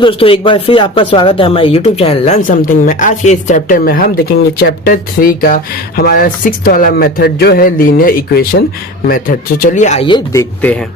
तो दोस्तों एक बार फिर आपका स्वागत है हमारे YouTube चैनल लर्न समथिंग में। आज के इस चैप्टर में हम देखेंगे चैप्टर 3 का हमारा 6th वाला मेथड जो है लीनियर इक्वेशन मेथड। तो चलिए आइए देखते हैं।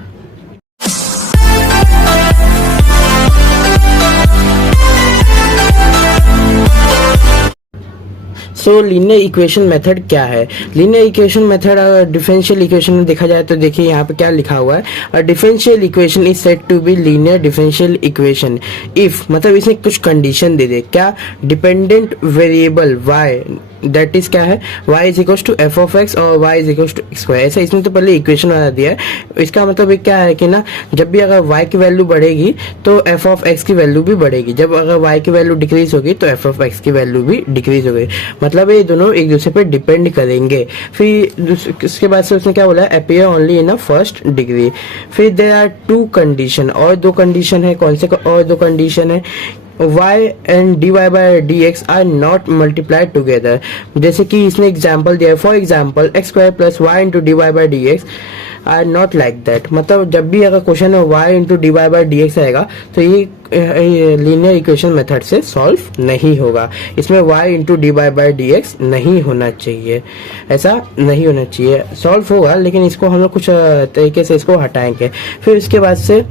सो लीनियर इक्वेशन मेथड क्या है? Linear equation method differential equation में देखा जाए तो देखिए यहाँ पे क्या लिखा हुआ है, और differential equation is said to be linear differential equation if, मतलब इसमें कुछ कंडीशन दे दे। क्या? Dependent variable y, that is क्या है, y is equal to F of X और y is equal to X square. ऐसा इसने तो पहले इक्वेशन बना दिया है। इसका मतलब ये क्या है कि ना, जब भी अगर y की वैल्यू बढ़ेगी तो एफ ऑफ एक्स की वैल्यू भी बढ़ेगी, जब अगर y की वैल्यू डिक्रीज होगी तो एफ ऑफ एक्स की वैल्यू भी डिक्रीज होगी। मतलब ये दोनों एक दूसरे पे डिपेंड करेंगे। फिर इसके बाद से उसने क्या बोला, appear only in a first degree. फिर देयर आर टू कंडीशन, और दो कंडीशन है। कौन से और दो कंडीशन है? y and dy by dx are not multiplied together। जैसे कि इसने एग्जांपल दिया है, for example x square plus y into D Y by D X are not like that. मतलब जब भी अगर क्वेश्चन में y into D Y by D X आएगा तो ये लीनियर इक्वेशन मेथड से सॉल्व नहीं होगा। इसमें y into D Y by D X नहीं होना चाहिए, ऐसा नहीं होना चाहिए। सॉल्व होगा लेकिन इसको हम लोग कुछ तरीके से इसको हटाएंगे। फिर इसके बाद से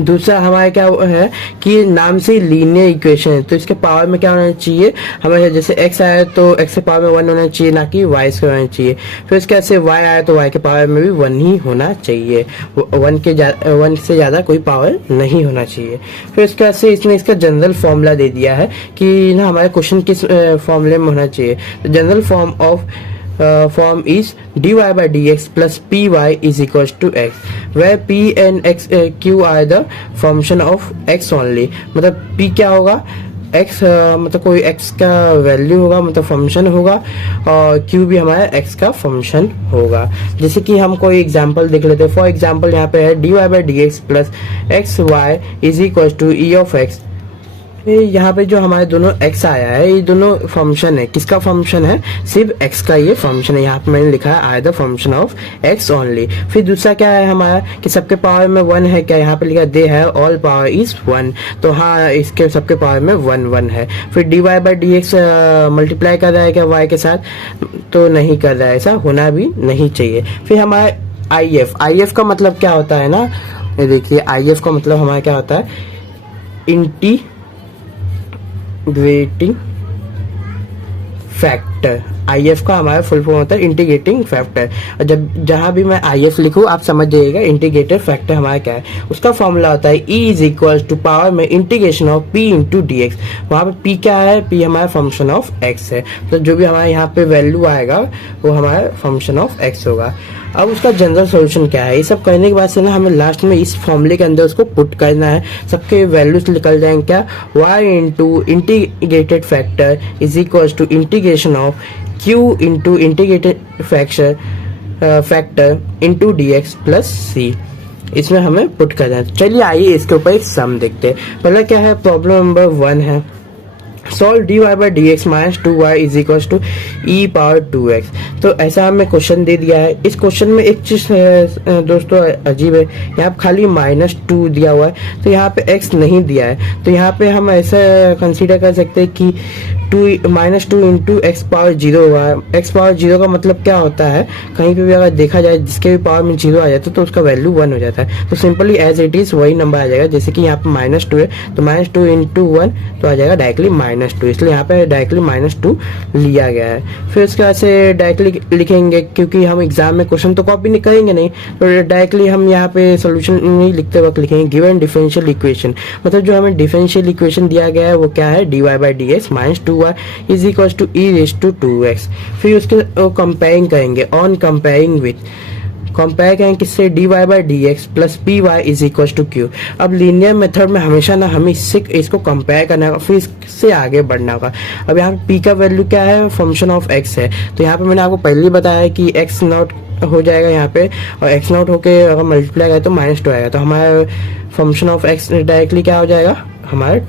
दूसरा हमारा क्या है कि नाम से लीनियर इक्वेशन है, तो इसके पावर में क्या होना चाहिए, हमें जैसे x आया तो x के पावर में 1 होना चाहिए, ना कि y स्क्वायर होना चाहिए। फिर इसके बाद से y आया तो y के पावर में भी 1 ही होना चाहिए, 1 से ज़्यादा कोई पावर नहीं होना चाहिए। फिर इसके बाद से इसने इसका जनरल फॉर्मूला दे दिया है कि ना हमारे क्वेश्चन किस फॉर्मूले में होना चाहिए। तो general form is dy by dx plus py is equals to x, where p and x q are the function of x only। मतलब p क्या होगा, x मतलब कोई x का वैल्यू होगा, मतलब फंक्शन होगा, और q भी हमारा x का फंक्शन होगा। जैसे कि हम कोई एग्जांपल देख लेते हैं। फॉर एग्जांपल यहाँ पे है dy by dx plus X Y is equal to E of X. यहाँ पे जो हमारे दोनों x आया है, ये दोनों फंक्शन है। किसका फंक्शन है? सिर्फ x का ये फंक्शन है। यहाँ पे मैंने लिखा है i the function of x only. फिर दूसरा क्या है हमारा कि सबके पावर में 1 है। क्या यहाँ पे लिखा दे है ऑल पावर इज 1, तो हाँ इसके सबके पावर में 1 है। फिर D Y by D X multiply कर रहा है क्या y के साथ, तो नहीं कर रहा है, ऐसा होना भी नहीं चाहिए। फिर हमारा IF का मतलब क्या होता है ना, देखिए IF का मतलब हमारा क्या होता है, इंटीग्रेटिंग फैक्टर। IF का हमारा फुल फॉर्म होता है इंटीग्रेटिंग फैक्टर। और जब जहां भी मैं IF लिखूं आप समझ जाइएगा इंटीग्रेटेड फैक्टर हमारा क्या है। उसका फॉर्मूला होता है E is equal to power में integration of P into D x. वहाँ पे P क्या है? P हमारा फंक्शन ऑफ X है, तो जो भी हमारे यहाँ पे वैल्यू आएगा वो हमारा फंक्शन ऑफ X होगा। अब उसका जनरल सॉल्यूशन क्या है? ये सब करने के बाद से ना हमें लास्ट में इस फॉर्मूले के अंदर उसको पुट करना है। सबके वैल्यूज निकल जाएंगे क्या, y into integrated factor is equal to integration of q into integrated factor into D x plus c. इसमें हमें पुट करना है। चलिए आइए इसके ऊपर एक सम देखते हैं। पहला क्या है, प्रॉब्लम नंबर 1 है, solve D Y by D X minus 2y is equal to E power 2x। तो ऐसा हमें क्वेश्चन दे दिया है। इस क्वेश्चन में एक चीज दोस्तों अजीब है, यहाँ पे खाली -2 दिया हुआ है, तो यहाँ पे x नहीं दिया है। तो यहाँ पे हम ऐसा कंसीडर कर सकते हैं कि -2 इंटू एक्स पावर 0 होगा। एक्स पावर 0 का मतलब क्या होता है, कहीं पे भी अगर देखा जाए जिसके भी पावर में 0 आ जाता है तो उसका वैल्यू 1 हो जाता है। तो सिंपली एज इट इज वही नंबर आ जाएगा। जैसे कि यहाँ पे -2 है तो -2 इंटू 1 तो आ जाएगा डायरेक्टली -2, इसलिए यहाँ पे डायरेक्टली -2 लिया गया है। फिर उसके बाद से डायरेक्टली लिखेंगे, क्योंकि हम एग्जाम में क्वेश्चन तो कॉपी नहीं करेंगे नहीं, तो डायरेक्टली हम यहाँ पे सोल्यूशन नहीं लिखते वक्त लिखेंगे गिवन डिफरेंशियल इक्वेशन। मतलब जो हमें डिफरेंशियल इक्वेशन दिया गया है वो क्या है, D Y by D X minus 2y is equal to E raise to 2x। फिर उसके कंपेयरिंग करेंगे, ऑन कंपेयरिंग विथ, कंपेयर करेंगे किससे, D Y by D x plus P Y is equal to Q. अब linear method में हमेशा ना हमें इसको कंपेयर करना होगा, फिर इससे आगे बढ़ना होगा। अब यहाँ पे पी का वैल्यू क्या है, फंक्शन ऑफ एक्स है, तो यहाँ पे मैंने आपको पहले ही बताया कि एक्स नॉट हो जाएगा यहाँ पे, और एक्स नॉट होके अगर मल्टीप्लाई करें तो -2 आएगा, तो हमारा फंक्शन ऑफ एक्स डायरेक्टली क्या हो जाएगा, हमारे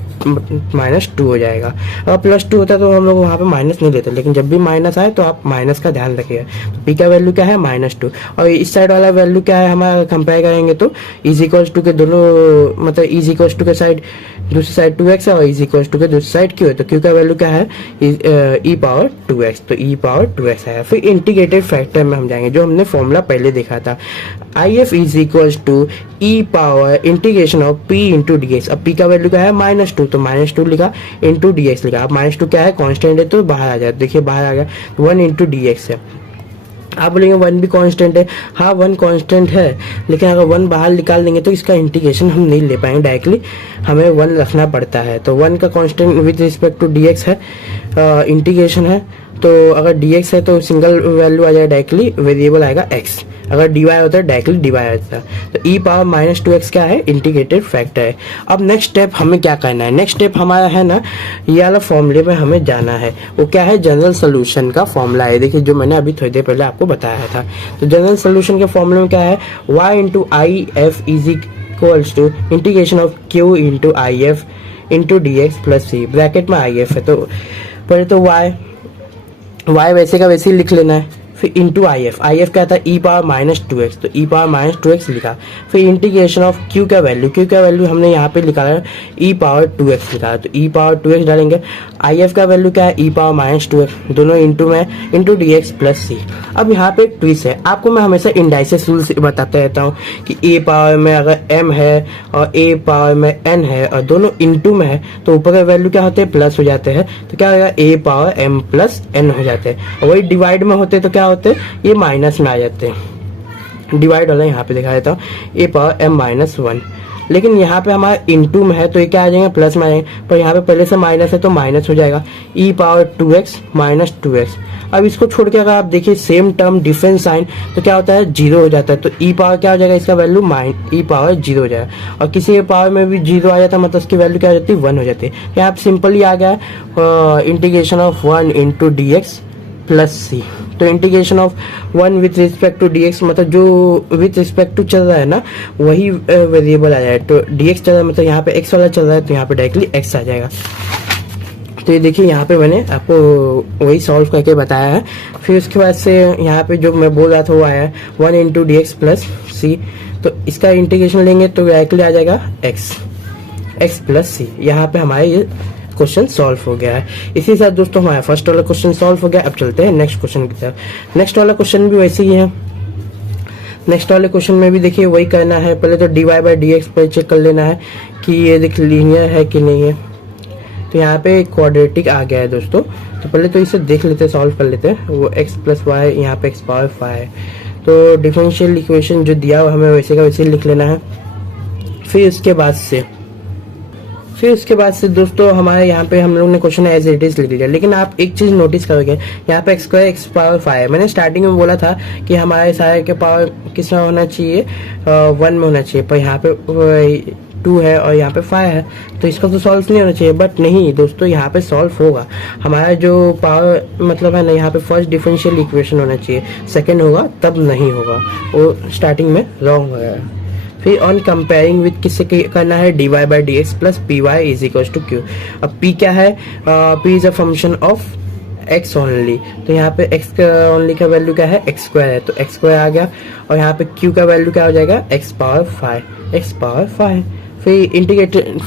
-2 हो जाएगा। अगर +2 होता तो हम लोग वहाँ पे माइनस नहीं लेते, लेकिन जब भी माइनस आए तो आप माइनस का ध्यान रखिएगा। तो पी का वैल्यू क्या है -2, और इस साइड वाला वैल्यू क्या है हमारा कंपेयर करेंगे तो इज इक्वल्स टू के दोनों मतलब इज इक्वल्स टू के साइड दूसरी साइड 2x है और इज इक्वल्स टू के दूसरी साइड q है। तो q का वैल्यू क्या है e पावर 2x, तो e पावर 2x है। फिर इंटीग्रेटेड फैक्टर में हम जाएंगे जो हमने फॉर्मूला पहले देखा था, IF is equals to e power integration of p into dx। अब p का वैल्यू क्या है -2, तो -2 लिखा इंटू dx लिखा। अब -2 क्या है कांस्टेंट है तो बाहर आ जाए, देखिए बाहर आ गया 1 इंटू dx है। आप बोलेंगे 1 भी कांस्टेंट है, हाँ 1 कांस्टेंट है, लेकिन अगर 1 बाहर निकाल देंगे तो इसका इंटीग्रेशन हम नहीं ले पाएंगे डायरेक्टली, हमें 1 रखना पड़ता है। तो 1 का constant with respect to dx है, इंटीग्रेशन है, तो अगर dx है तो सिंगल वैल्यू आ जाएगा डायरेक्टली, वेरिएबल आएगा x। अगर dy होता है डायरेक्टली dy आता है। तो e पावर -2x क्या है इंटीग्रेटेड फैक्टर है। अब नेक्स्ट स्टेप हमें क्या करना है, नेक्स्ट स्टेप हमारा है ना ये वाला फॉर्मूले में हमें जाना है। वो क्या है जनरल सोल्यूशन का फॉर्मूला है, देखिए जो मैंने अभी थोड़ी देर पहले आपको बताया था। तो जनरल सोल्यूशन के फॉर्मूले में क्या है y into I F is equals to integration of q into I F into D x plus C, bracket में आई एफ है। तो पहले तो y वैसे का वैसे ही लिख लेना है, फिर इंटू आई एफ क्या था e पावर -2x, तो e पावर -2x लिखा। फिर इंटीग्रेशन ऑफ q का वैल्यू हमने यहाँ पे लिखा है e पावर 2x लिखा, तो e पावर 2x डालेंगे। आई एफ का वैल्यू क्या है e पावर -2x, दोनों इंटू में इंटू dx प्लस c। अब यहाँ पे एक ट्विस्ट है, आपको मैं हमेशा इंडाइसेस रूल बताते रहता हूँ कि a पावर में अगर m है और a पावर में n है और दोनों इंटू में है तो ऊपर का वैल्यू क्या होते हैं प्लस हो जाते हैं, तो क्या होगा a power m plus n हो जाते हैं। और वही डिवाइड में होते तो क्या होते ये माइनस में आ जाते हैं। डिवाइड वाला यहाँ पे दिखा देता हूँ a पावर m-1, लेकिन यहाँ पे हमारा इंटू में है तो ये क्या आ जाएगा प्लस में आ जाएंगे, पर यहाँ पे पहले से माइनस है तो माइनस हो जाएगा e पावर 2x -2x। अब इसको छोड़ के अगर आप देखिए सेम टर्म डिफरेंस साइन तो क्या होता है 0 हो जाता है, तो e पावर क्या हो जाएगा इसका वैल्यू e पावर 0 हो जाएगा। और किसी पावर में भी 0 आ जाता है मतलब उसकी वैल्यू क्या हो जाती है 1 हो जाती है। यहाँ पे सिंपली आ गया integration of 1 into dx plus c. तो integration of 1 with respect to dx मतलब जो विथ रिस्पेक्ट टू चल रहा है ना वही वेरिएबल आ जाए, तो dx चल रहा है मतलब यहाँ पे x वाला चल रहा है तो यहाँ पे डायरेक्टली x आ जाएगा। तो ये देखिए यहाँ पे मैंने आपको वही सॉल्व करके बताया है। फिर उसके बाद से यहाँ पे जो मैं बोल रहा था वो आया 1 into D x plus c, तो इसका इंटीग्रेशन लेंगे तो डायरेक्टली आ जाएगा x प्लस सी। यहाँ पे हमारे ये क्वेश्चन सॉल्व हो गया है। इसी के साथ दोस्तों हमारा फर्स्ट वाला क्वेश्चन सॉल्व हो गया। अब चलते हैं नेक्स्ट क्वेश्चन की तरफ। नेक्स्ट वाला क्वेश्चन भी वैसे ही है। नेक्स्ट वाले क्वेश्चन में भी देखिए वही करना है, पहले तो dy बाई डी एक्स पर चेक कर लेना है कि ये देख लीनियर है कि नहीं है। तो यहाँ पे क्वाड्रेटिक आ गया है दोस्तों, तो पहले तो इसे देख लेते हैं, सॉल्व कर लेते हैं। वो x प्लस वाई यहाँ पे x पावर 5 है, तो डिफरेंशियल इक्वेशन जो दिया हुआ हमें वैसे का वैसे लिख लेना है। फिर उसके बाद से दोस्तों हमारे यहाँ पे हम लोग ने क्वेश्चन एज इट इज लिख लिया। लेकिन आप एक चीज नोटिस करोगे यहाँ पे x स्क्वायर x पावर 5 है। मैंने स्टार्टिंग में बोला था कि हमारे सारे के पावर किस में होना चाहिए 1 में होना चाहिए, पर यहाँ पे 2 है और यहाँ पे 5 है, तो इसका तो सॉल्व नहीं होना चाहिए। बट नहीं दोस्तों, यहाँ पे सॉल्व होगा। हमारा जो पावर मतलब है ना, यहाँ पे फर्स्ट डिफरेंशियल इक्वेशन होना चाहिए, सेकंड होगा तब नहीं होगा, वो स्टार्टिंग में रॉन्ग हो गया। फिर ऑन कंपेयरिंग विथ किससे करना है, dy by D x plus P Y is equal to Q. अब p क्या है, p is a function of x only, तो यहाँ पे x ओनली का वैल्यू क्या है x स्क्वायर है, तो x स्क्वायर आ गया। और यहाँ पे q का वैल्यू क्या हो जाएगा x पावर 5। फिर इंटीग्रेटेड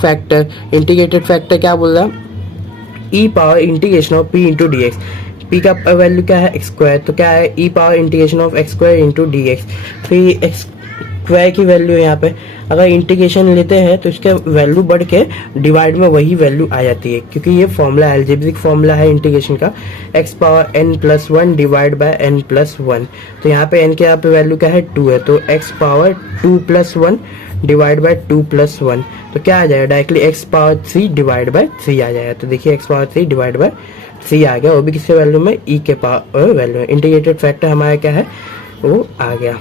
फैक्टर क्या बोल रहा है, e power integration of p into D x. p का वैल्यू क्या है x स्क्वायर, तो क्या है e power integration of x square into D X. फिर x स्क्वायर की वैल्यू यहाँ पे अगर इंटीग्रेशन लेते हैं तो इसका वैल्यू बढ़ के डिवाइड में वही वैल्यू आ जाती है, क्योंकि ये फॉर्मूला एल्जेब्रिक फॉर्मूला है इंटीग्रेशन का, x power n plus 1 divide by n plus 1। तो यहाँ पे n के यहाँ पे वैल्यू क्या है 2 है, तो x power 2 plus 1 divide by 2 plus 1, तो क्या आ जाएगा directly x power 3 divide by 3 आ जाएगा। तो देखिए x पावर 3 डिवाइड बाय 3 आ गया, वो भी किसके वैल्यू में e के पावर वैल्यू में। इंटीग्रेटेड फैक्टर हमारा क्या है वो आ गया।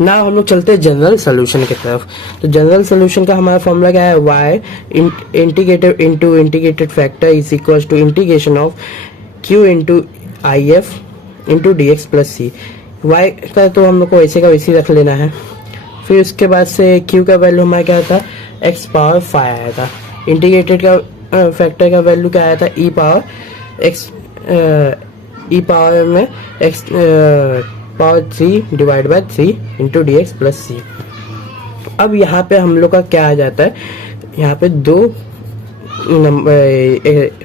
ना हम लोग चलते हैं जनरल सोल्यूशन की तरफ। तो जनरल सोल्यूशन का हमारा फॉर्मूला क्या है, y integrated into integrated factor is equal to integration of q into I F into D x plus C. y का तो हम लोग को वैसे का वैसे रख लेना है। फिर उसके बाद से q का वैल्यू हमारा क्या था, x पावर 5 आया था। इंटीग्रेटेड का फैक्टर का वैल्यू क्या आया था, e power x e power में x power 3 divide by 3 into D x plus c. अब यहाँ पे हम लोग का क्या आ जाता है, यहाँ पे दो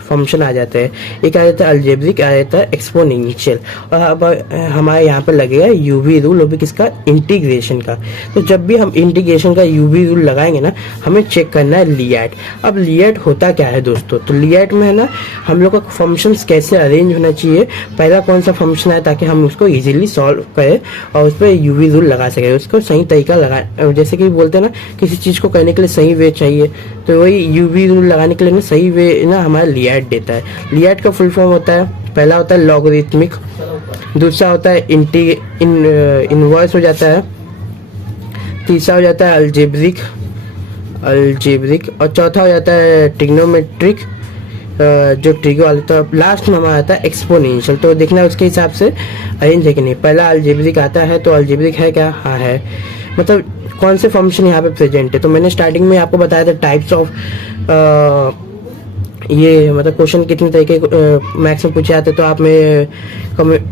फंक्शन आ जाते हैं, एक आ जाता है अलजेब्रिक, आ जाता है एक्सपोनेंशियल। और अब हमारे यहाँ पे लगेगा यूवी रूल, वो भी किसका, इंटीग्रेशन का। तो जब भी हम इंटीग्रेशन का यूवी रूल लगाएंगे ना, हमें चेक करना है लिएट। अब लिएट होता क्या है दोस्तों, तो लिएट में है ना हम लोग का फंक्शंस कैसे अरेंज होना चाहिए, पहला कौन सा फंक्शन है, ताकि हम उसको इजीली सॉल्व करें और उस पर यूवी रूल लगा सकें, उसको सही तरीका लगा। जैसे कि बोलते हैं ना, किसी चीज़ को करने के लिए सही वे चाहिए, तो वही यूवी रूल लगाने के लिए ना सही वे ना हमारा लिएट देता है। लिएट का फुल फॉर्म होता है, पहला होता है लॉगरिथमिक, दूसरा होता है इनवर्स हो जाता है, तीसरा हो जाता है अलजेब्रिक और चौथा हो जाता है ट्रिग्नोमेट्रिक, जो ट्रिगो वाला, तो लास्ट में हमारा आता है एक्सपोनेंशियल। तो देखना है उसके हिसाब से अरेंज है कि नहीं। पहला अलजेब्रिक आता है, तो अलजेब्रिक है क्या, हाँ है, मतलब कौन से फंक्शन यहाँ पे प्रेजेंट है। तो मैंने स्टार्टिंग में आपको बताया था टाइप्स ऑफ ये मतलब क्वेश्चन कितने तरीके मैक्स में पूछे आते, तो आप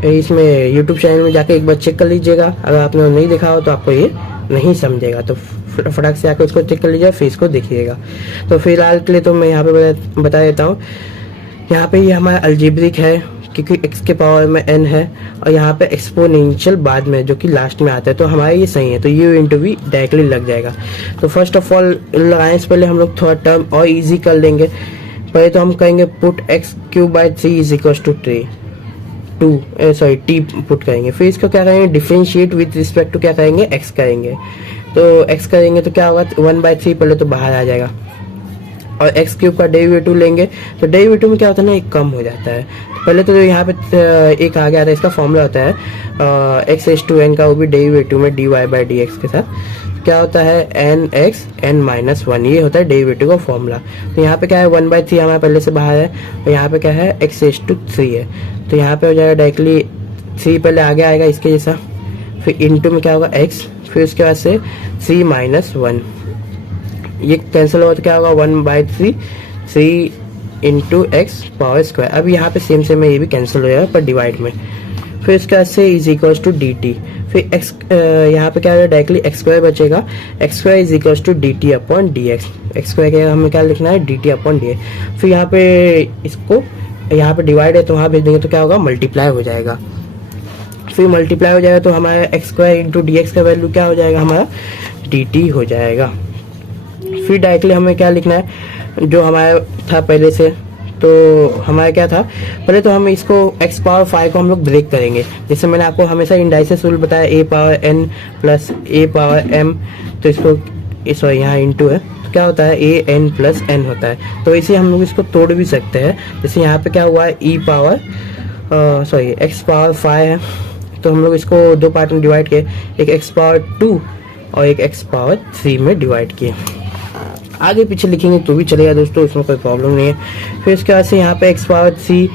इसमें यूट्यूब चैनल में जाके एक बार चेक कर लीजिएगा। अगर आपने नहीं देखा हो तो आपको ये नहीं समझेगा, तो फटाक से आकर उसको चेक कर लीजिएगा, फिर इसको देखिएगा। तो फिलहाल के लिए तो मैं यहाँ पे बता देता हूँ, यहाँ पे ये हमारा अलजेब्रिक है क्योंकि x के पावर में n है, और यहाँ पे एक्सपोनेंशियल बाद में जो कि लास्ट में आता है, तो हमारा ये सही है, तो u इंटू वी डायरेक्टली लग जाएगा। तो फर्स्ट ऑफ ऑल लगाने से पहले हम लोग थोड़ा टर्म और इजी कर लेंगे। पहले तो हम कहेंगे put X cube by 3 is equal to T put करेंगे। फिर इसको क्या करेंगे, डिफरेंशिएट विद रिस्पेक्ट टू क्या करेंगे, x करेंगे। तो x करेंगे तो क्या होगा, 1/3 पहले तो बाहर आ जाएगा, और एक्स क्यूब का डेरिवेटिव लेंगे, तो डेरिवेटिव में क्या होता है ना, एक कम हो जाता है। पहले तो यहाँ पे एक आ गया था, इसका फॉर्मूला होता है एक्स एस टू एन का, वो भी डेरिवेटिव में D Y by D X के साथ क्या होता है, N X N minus one, ये होता है डेरिवेटिव का फॉर्मूला। तो यहाँ पे क्या है, 1/3 हमारा पहले से बाहर है, और यहाँ पे क्या है, एक्स एस टू 3 है, तो यहाँ पे हो जाएगा डायरेक्टली 3 पहले आगे आएगा इसके जैसा, फिर इंटू में क्या होगा एक्स, फिर उसके बाद से 3 माइनस 1, ये कैंसिल होगा तो क्या होगा 1/3 3 इंटू एक्स पावर स्क्वायर। अब यहाँ पे सेम है, ये भी कैंसिल हो जाएगा पर डिवाइड में। फिर इसके बाद से is equals to D T, फिर एक्स यहाँ पे क्या होगा डायरेक्टली एक्स स्क्वायर बचेगा, X square is equals to D T upon D X. X square क्या हमें क्या लिखना है, D T upon D X. फिर यहाँ पे इसको यहाँ पे डिवाइड है तो वहाँ भेज देंगे तो क्या होगा, मल्टीप्लाई हो जाएगा। फिर मल्टीप्लाई हो जाएगा तो हमारा x square into D x का वैल्यू क्या हो जाएगा, हमारा डी टी हो जाएगा। फिर डायरेक्टली हमें क्या लिखना है, जो हमारा था पहले से, तो हमारा क्या था, पहले तो हम इसको x पावर 5 को हम लोग ब्रेक करेंगे। जैसे मैंने आपको हमेशा इंडाइसेस रूल बताया, a power n plus a power m, तो इसको सॉरी यहाँ इंटू है, तो क्या होता है a n प्लस n होता है। तो इसे हम लोग इसको तोड़ भी सकते हैं, जैसे यहाँ पे क्या हुआ है e पावर x पावर 5 है, तो हम लोग इसको दो पार्ट में डिवाइड किए, एक x पावर 2 और एक x पावर 3 में डिवाइड किए। आगे पीछे लिखेंगे तो भी चलेगा दोस्तों, इसमें कोई प्रॉब्लम नहीं है। फिर इसके बाद से यहाँ पे x पावर 3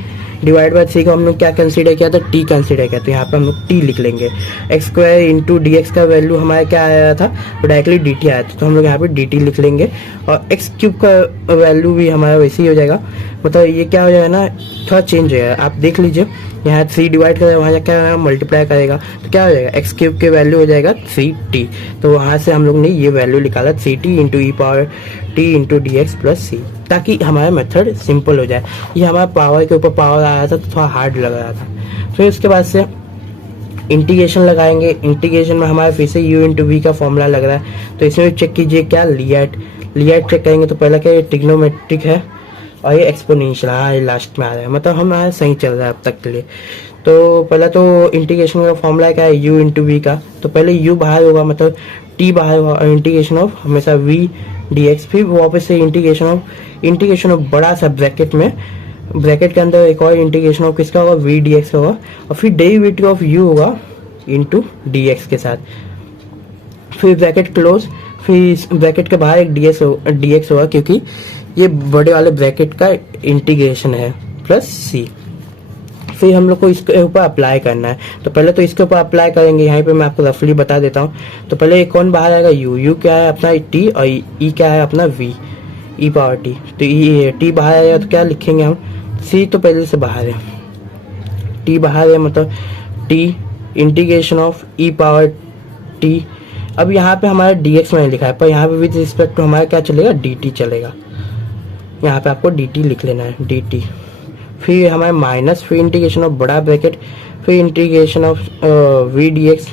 डिवाइड बाय 3 को हम लोग क्या कंसीडर किया था, t कंसीडर किया, तो यहाँ पे हम लोग t लिख लेंगे। X square into D x का वैल्यू हमारा क्या आया था, तो डायरेक्टली डी टी आया था, तो हम लोग यहाँ पे डी टी लिख लेंगे। और एक्स क्यूब का वैल्यू भी हमारा वैसे ही हो जाएगा, मतलब ये क्या हो जाएगा ना, थोड़ा चेंज हो जाएगा। आप देख लीजिए, यहाँ 3 डिवाइड करेगा, वहाँ क्या मल्टीप्लाई करेगा, तो क्या हो जाएगा, एक्स क्यूब के वैल्यू हो जाएगा 3t, तो वहाँ से हम लोग ने ये वैल्यू निकाला 3t into e power t into D x plus c, ताकि हमारा मेथड सिंपल हो जाए। ये हमारा पावर के ऊपर पावर आया था तो थोड़ा हार्ड लग रहा था। फिर उसके बाद से इंटीग्रेशन लगाएंगे, इंटीग्रेशन में हमारा फिर से u इंटू वी का फॉर्मूला लग रहा है, तो इसमें चेक कीजिए क्या लिएट चेक करेंगे, तो पहला क्या, ये ट्रिग्नोमेट्रिक है और ये एक्सपोनेंशियल, हाँ ये लास्ट में आ रहा है, मतलब हमारा सही चल रहा है अब तक के लिए। तो पहला तो इंटीग्रेशन का फॉर्मूला क्या है, u इंटू वी का, तो पहले u बाहर होगा, मतलब t बाहर होगा, और इंटीग्रेशन ऑफ हमेशा v dx, फिर वापस से इंटीग्रेशन ऑफ बड़ा सा ब्रैकेट में, ब्रैकेट के अंदर एक और इंटीग्रेशन ऑफ किसका होगा, v dx का होगा, और फिर डेरिवेटिव ऑफ u होगा इंटू dx के साथ, फिर ब्रैकेट क्लोज, फिर ब्रैकेट के बाहर एक dx होगा क्योंकि ये बड़े वाले ब्रैकेट का इंटीग्रेशन है, प्लस c। फिर हम लोग को इसके ऊपर अप्लाई करना है। तो पहले तो इसके ऊपर अप्लाई करेंगे। यहाँ पे मैं आपको रफली बता देता हूँ। तो पहले कौन बाहर आएगा, यू क्या है अपना टी, और ई क्या है अपना वी, ई पावर टी। तो ये टी बाहर आएगा तो क्या लिखेंगे हम, सी तो पहले से बाहर है, टी बाहर है, मतलब T integration of E power T. अब यहाँ पे हमारा dx मैंने लिखा है, पर यहाँ पे विद रिस्पेक्ट टू हमारा क्या चलेगा, dt चलेगा। यहाँ पे आपको dt लिख लेना है, dt। फिर हमारे माइनस, फिर इंटीग्रेशन ऑफ बड़ा ब्रैकेट, फिर integration of v dx।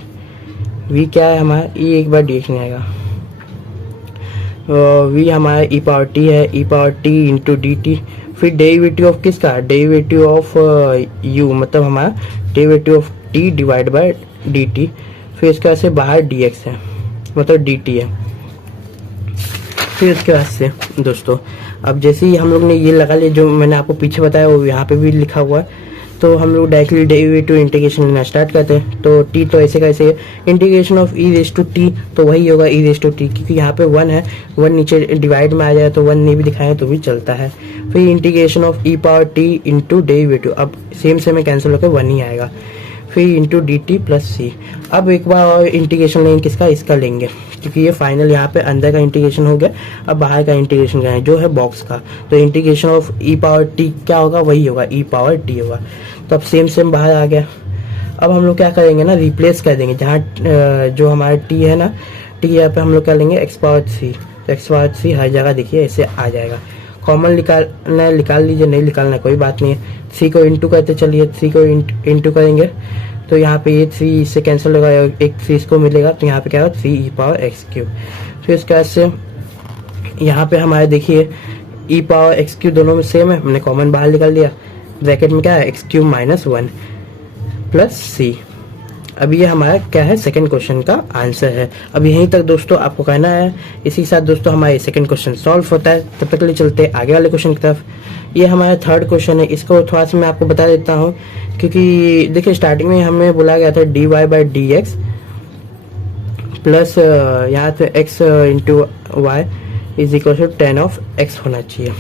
v क्या है हमारा, e एक बार dx नहीं आएगा, v हमारा e पावर t है, e power t into D T. फिर डेरिवेटिव ऑफ किसका, डेरिवेटिव ऑफ u, मतलब हमारा derivative of t divide by dt। फिर इसके बाद से बाहर dx है, मतलब dt है। फिर इसके बाद से दोस्तों अब जैसे ही हम लोग ने ये लगा लिया, जो मैंने आपको पीछे बताया वो यहाँ पे भी लिखा हुआ है, तो हम लोग डायरेक्टली डेरिवेटिव इंटीग्रेशन लेना स्टार्ट करते हैं। तो t तो ऐसे कैसे, integration of e raise to T, तो वही होगा e रेस टू टी, क्योंकि यहाँ पे 1 है, 1 नीचे डिवाइड में आ जाए तो 1 नहीं भी दिखाए तो भी चलता है। फिर integration of e power t into derivative, अब सेम से में कैंसिल होकर 1 ही आएगा। फिर into D T plus c. अब एक बार और इंटीग्रेशन लेंगे किसका, इसका लेंगे, क्योंकि ये फाइनल यहाँ पे अंदर का इंटीग्रेशन हो गया। अब बाहर का इंटीग्रेशन क्या है, जो है बॉक्स का, तो integration of E power T क्या होगा, वही होगा, ई पावर टी होगा। तो अब सेम बाहर आ गया। अब हम लोग क्या करेंगे ना, रिप्लेस कर देंगे, जहाँ जो हमारा टी है ना, टी यहाँ पे हम लोग क्या लेंगे, एक्स पावर सी। तो एक्स पावर सी हर जगह देखिए ऐसे आ जाएगा। कॉमन निकालना निकाल लीजिए, नहीं निकालना कोई बात नहीं है। सी को इंटू करते चलिए, सी को इंटू करेंगे तो यहाँ पे ये 3 इससे कैंसिल होगा, एक 3 इसको मिलेगा, तो यहाँ पे क्या होगा 3 ई पावर एक्स क्यूब। फिर इसके बाद से यहाँ पे हमारे देखिए ई पावर एक्स क्यूब दोनों में सेम है, हमने कॉमन बाहर निकाल दिया। ब्रैकेट में क्या है, x cube minus 1 plus c. अब ये हमारा क्या है, सेकंड क्वेश्चन का आंसर है। अब यहीं तक दोस्तों आपको कहना है। इसी साथ दोस्तों हमारे सेकंड क्वेश्चन सॉल्व होता है। तब तक के लिए चलते आगे वाले क्वेश्चन की तरफ। ये हमारा थर्ड क्वेश्चन है, इसको थोड़ा सा मैं आपको बता देता हूँ, क्योंकि देखिए स्टार्टिंग में हमें बोला गया था D Y by D x plus यहाँ पे X into Y is equal to 10 of X होना चाहिए।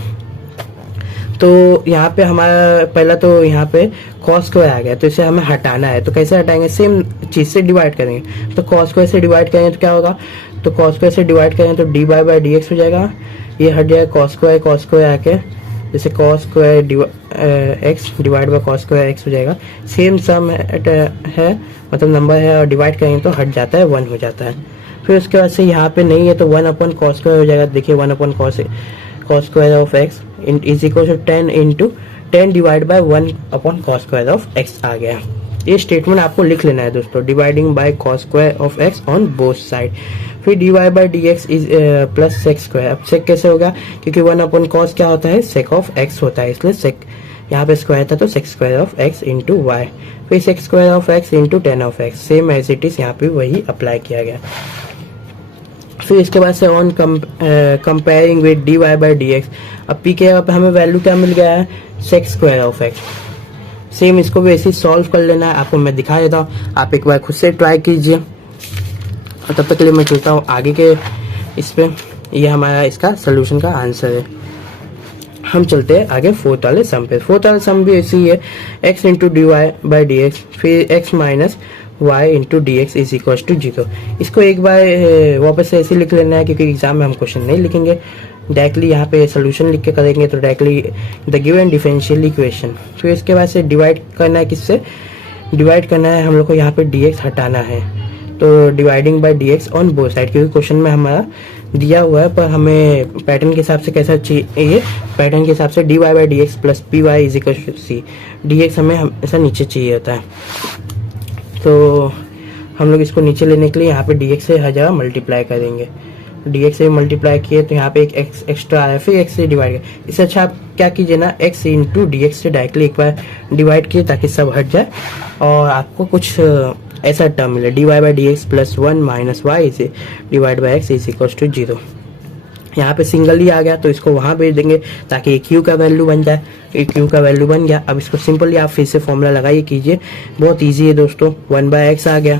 तो यहाँ पे हमारा पहला तो यहाँ पे कॉस को आ गया, तो इसे हमें हटाना है। तो कैसे हटाएंगे, सेम चीज से डिवाइड करेंगे। तो कॉस को ऐसे डिवाइड करेंगे तो क्या होगा, तो कॉस को ऐसे डिवाइड करेंगे तो D Y by D X हो जाएगा, ये हट जाएगा कॉस स्क्वायर आके, जैसे cos square X divide by cos square X हो जाएगा। सेम सम है मतलब नंबर है, और डिवाइड करेंगे तो हट जाता है, 1 हो जाता है। फिर उसके बाद से यहाँ पे नहीं है तो 1 अपॉन कॉस स्क्वायर हो जाएगा। देखिए 1 upon cos square of x is equal to 10 into 10 divide by 1 upon cos square of x आ गया। ये स्टेटमेंट आपको लिख लेना है दोस्तों, dividing by cos square of x on both side. फिर D Y by D x is plus sec square. अब सेक कैसे होगा, क्योंकि 1 अपॉन कॉस क्या होता है, सेक ऑफ एक्स होता है, इसलिए सेक यहाँ पे स्क्वायर था तो sec square of x into y. फिर sec square of x into 10 of x, same as it is यहाँ पे वही अप्लाई किया गया। फिर इसके बाद से on comparing with D Y by D X. अब पी के हमें वैल्यू क्या मिल गया है, sec square of x. Same इसको भी ऐसे ही सॉल्व कर लेना है, आपको मैं दिखा देता हूँ, आप एक बार खुद से ट्राई कीजिए। और तब तक के लिए मैं चलता हूँ आगे के इस पे। ये हमारा इसका सोल्यूशन का आंसर है। हम चलते हैं आगे फोर्थ वाले सम पे। फोर्थ वाले सम भी ऐसी ही है, x into D Y by D X, फिर x minus Y into D x is equal to 0। इसको एक बार वापस से ऐसे लिख लेना है, क्योंकि एग्जाम में हम क्वेश्चन नहीं लिखेंगे, डायरेक्टली यहाँ पे सोल्यूशन लिख के करेंगे। तो directly the given differential equation. फिर इसके बाद से डिवाइड करना है, किससे डिवाइड करना है, हम लोग को यहाँ पे dx हटाना है। तो dividing by dx on both side, क्योंकि क्वेश्चन में हमारा दिया हुआ है, पर हमें पैटर्न के हिसाब से कैसा चाहिए, पैटर्न के हिसाब से D Y by D x plus P Y is equal to C. D X हमें ऐसा नीचे चाहिए होता है, तो हम लोग इसको नीचे लेने के लिए यहाँ पे डी एक्स से हर जगह मल्टीप्लाई करेंगे। डी एक्स से मल्टीप्लाई किए तो यहाँ पे एक एक्स एक्स्ट्रा आया, फिर एक्स से डिवाइड किया। इससे अच्छा आप क्या कीजिए ना, एक्स इंटू डी एक्स से डायरेक्टली एक बार डिवाइड किए ताकि सब हट जाए और आपको कुछ ऐसा टर्म मिले, d Y by D x plus 1 minus y से divide by x is equal to 0। यहाँ पे सिंगल ही आ गया तो इसको वहाँ भेज देंगे ताकि क्यू का वैल्यू बन जाए। क्यू का वैल्यू बन गया। अब इसको सिंपली आप फिर से फॉर्मूला लगाइए कीजिए, बहुत इजी है दोस्तों। 1 बाय एक्स आ गया।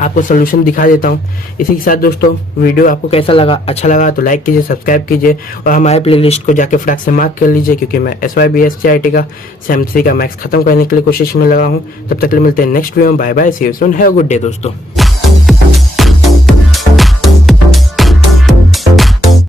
आपको सोल्यूशन दिखा देता हूँ। इसी के साथ दोस्तों वीडियो आपको कैसा लगा, अच्छा लगा तो लाइक कीजिए, सब्सक्राइब कीजिए और हमारे प्लेलिस्ट को जाके फटाक से मार्क कर लीजिए, क्योंकि मैं SYBSCIT का सेम 3 का मैथ्स खत्म करने के लिए कोशिश में लगा हूँ। तब तक के लिए मिलते हैं नेक्स्ट वीडियो में। Bye bye, see you soon, have a good day दोस्तों।